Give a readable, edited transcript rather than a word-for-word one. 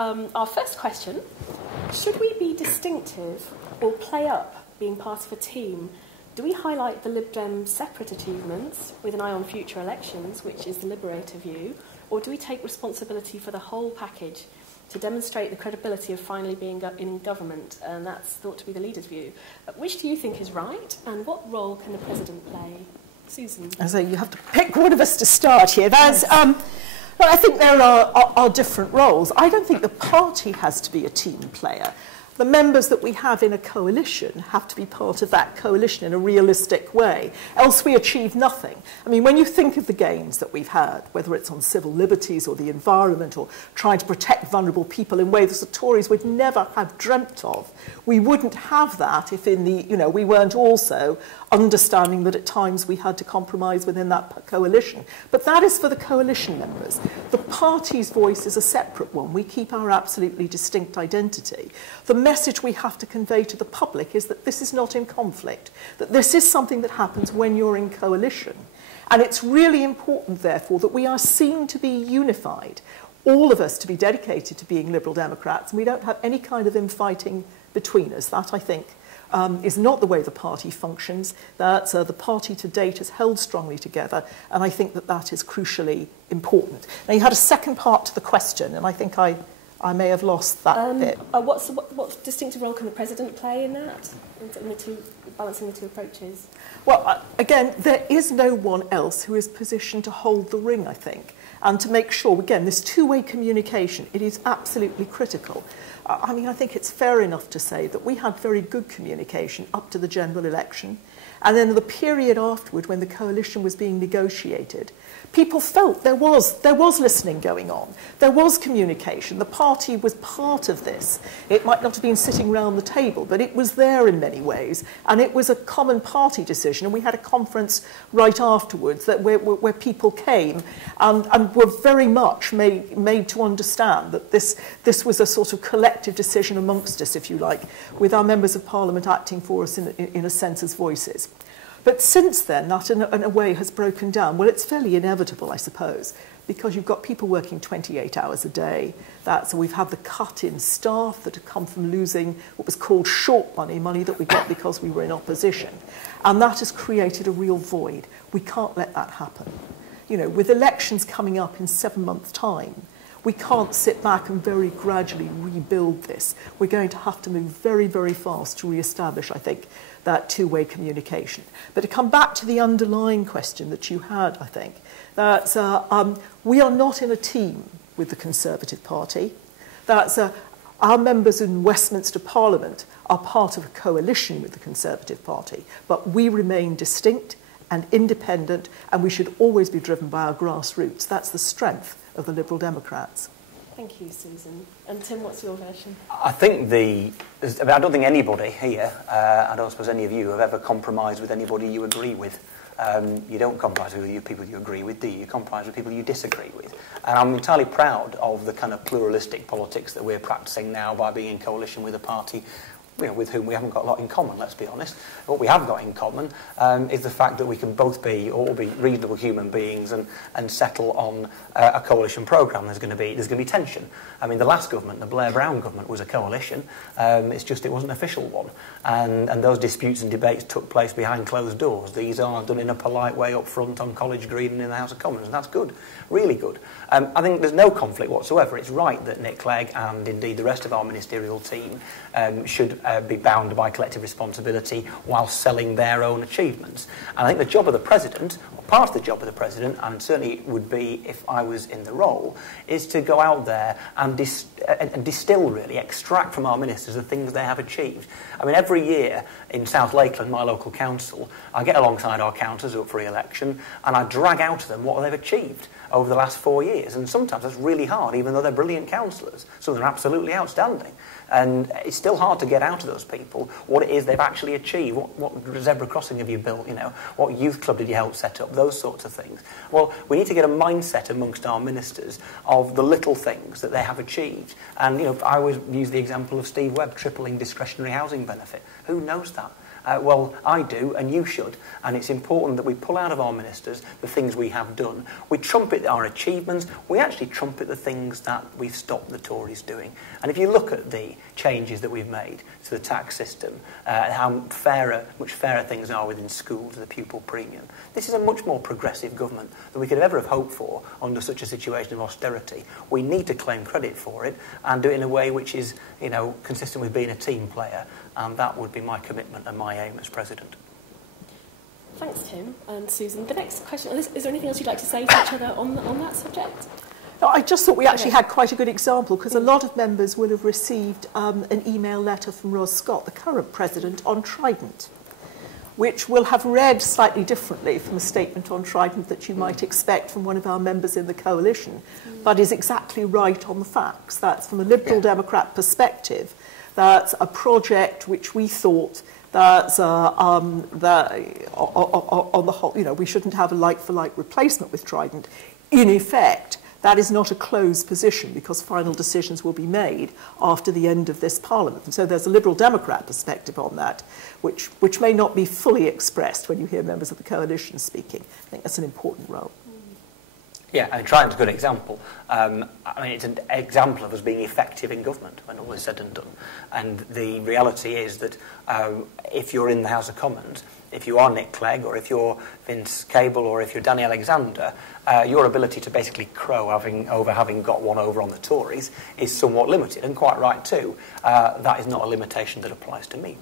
Our first question, should we be distinctive or play up being part of a team? Do we highlight the Lib Dem separate achievements with an eye on future elections, which is the Liberator view, or do we take responsibility for the whole package to demonstrate the credibility of finally being in government? And that's thought to be the leader's view. Which do you think is right, and what role can the President play? Susan? So you have to pick one of us to start here. There's, well, I think there are different roles. I don't think the party has to be a team player. The members that we have in a coalition have to be part of that coalition in a realistic way, else we achieve nothing. I mean, when you think of the gains that we've had, whether it's on civil liberties or the environment or trying to protect vulnerable people in ways the Tories would never have dreamt of, we wouldn't have that if in the, we weren't also understanding that at times we had to compromise within that coalition. But that is for the coalition members. The party's voice is a separate one. We keep our absolutely distinct identity. The message we have to convey to the public is that this is not in conflict, that this is something that happens when you're in coalition. And it's really important, therefore, that we are seen to be unified, all of us to be dedicated to being Liberal Democrats, and we don't have any kind of infighting between us. That, I think, is not the way the party functions. That the party to date has held strongly together, and I think that that is crucially important. Now, you had a second part to the question, and I think I may have lost that bit. What distinctive role can the President play in that, in balancing the two approaches? Well, again, there is no one else who is positioned to hold the ring, I think, and to make sure, again, this two-way communication, it is absolutely critical. I mean, I think it's fair enough to say that we had very good communication up to the general election, and then the period afterward when the coalition was being negotiated, people felt there was listening going on. There was communication. The party was part of this. It might not have been sitting round the table, but it was there in many ways. And it was a common party decision. And we had a conference right afterwards where people came and were very much made to understand that this was a sort of collective decision amongst us, if you like, with our members of Parliament acting for us in a sense as voices. But since then, that in a way has broken down. Well, it's fairly inevitable, I suppose, because you've got people working 28 hours a day. So we've had the cut in staff that have come from losing what was called short money that we got because we were in opposition. And that has created a real void. We can't let that happen. With elections coming up in 7 months' time, we can't sit back and very gradually rebuild this. We're going to have to move very, very fast to re-establish, I think, that two-way communication. But to come back to the underlying question that you had, I think, that we are not in a team with the Conservative Party. That our members in Westminster Parliament are part of a coalition with the Conservative Party, but we remain distinct and independent, and we should always be driven by our grassroots. That's the strength of the Liberal Democrats. Thank you, Susan. And Tim, what's your version? I think I don't think anybody here, I don't suppose any of you have ever compromised with anybody you agree with. You don't compromise with people you agree with, do you? You compromise with people you disagree with. And I'm entirely proud of the kind of pluralistic politics that we're practicing now by being in coalition with a party with whom we haven't got a lot in common, let's be honest. What we have got in common is the fact that we can both be reasonable human beings and settle on a coalition programme. There's going to be tension. I mean, the last government, the Blair-Brown government, was a coalition. It's just it wasn't an official one. And those disputes and debates took place behind closed doors. These are done in a polite way up front on College Green and in the House of Commons, and that's good, really good. I think there's no conflict whatsoever. It's right that Nick Clegg and indeed the rest of our ministerial team should be bound by collective responsibility while selling their own achievements. And I think the job of the President, or part of the job of the President, and certainly would be if I was in the role, is to go out there and distill, really, extract from our ministers the things they have achieved. I mean, every year in South Lakeland, my local council, I get alongside our councillors up for re-election and I drag out of them what they've achieved over the last 4 years. And sometimes that's really hard, even though they're brilliant councillors. So they're absolutely outstanding. And it's still hard to get out of those people what it is they've actually achieved. What zebra crossing have you built, What youth club did you help set up? Those sorts of things. Well, we need to get a mindset amongst our ministers of the little things that they have achieved. And, I always use the example of Steve Webb tripling discretionary housing benefit. Who knows that? Well, I do, and you should. And it's important that we pull out of our ministers the things we have done. We trumpet our achievements. We actually trumpet the things that we've stopped the Tories doing. And if you look at the changes that we've made to the tax system, how much fairer things are within schools, the pupil premium, this is a much more progressive government than we could ever have hoped for under such a situation of austerity. We need to claim credit for it and do it in a way which is, consistent with being a team player. And that would be my commitment and my aim as President. Thanks, Tim and Susan. The next question, is there anything else you'd like to say to each other on that subject? No, I just thought we actually had quite a good example, because a lot of members will have received an email letter from Ros Scott, the current President, on Trident, which will have read slightly differently from a statement on Trident that you might expect from one of our members in the coalition, but is exactly right on the facts. That's from a Liberal Democrat perspective. That's a project which we thought that on the whole, we shouldn't have a like-for-like replacement with Trident. In effect, that is not a closed position, because final decisions will be made after the end of this Parliament. And so there's a Liberal Democrat perspective on that, which may not be fully expressed when you hear members of the coalition speaking. I think that's an important role. Yeah, Trident's a good example. It's an example of us being effective in government when all is said and done. And the reality is that if you're in the House of Commons, if you are Nick Clegg, or if you're Vince Cable, or if you're Danny Alexander, your ability to basically crow having got one over on the Tories is somewhat limited, and quite right too. That is not a limitation that applies to me.